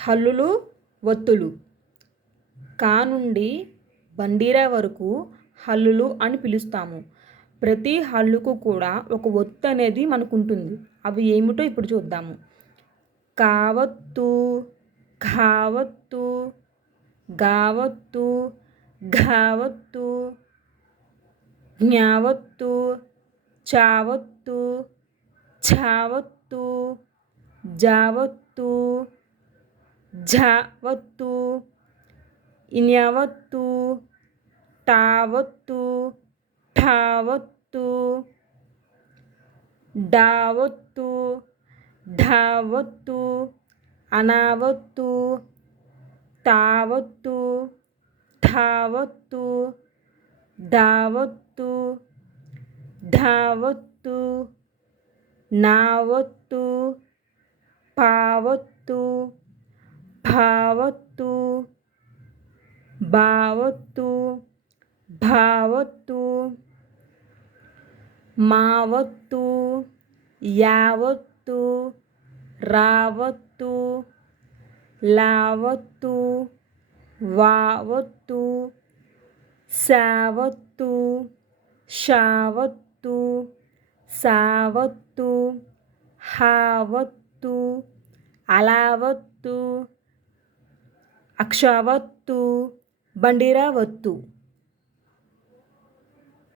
హల్లులు ఒత్తులు. కా నుండి బండిరా వరకు హల్లులు అని పిలుస్తాము. ప్రతి హల్లుకు కూడా ఒక ఒత్తు అనేది మనకుంటుంది. అవి ఏమిటో ఇప్పుడు చూద్దాము. కావత్తు, ఘావత్తు, గావత్తు, ఘావత్తు, జ్ఞావత్తు, చావత్తు, ఛావత్తు, జావత్తు, ఝావత్తు, ఇన్యావత్తు, టావత్తు, ఠావత్తు, డావత్తు, ఢావత్తు, అనావత్తు, తావత్తు, ఠావత్తు, దావత్తు, ఢావత్తు, నావత్తు, పావత్తు, భావత్తు, భావత్తు, భావత్తు, మావత్తు, యావత్తు, రావత్తు, లావత్తు, వావత్తు, సావత్తు, షావత్తు, సావత్తు, హావత్తు, అలావత్తు, అక్షావత్తు, బండిరా వత్తు.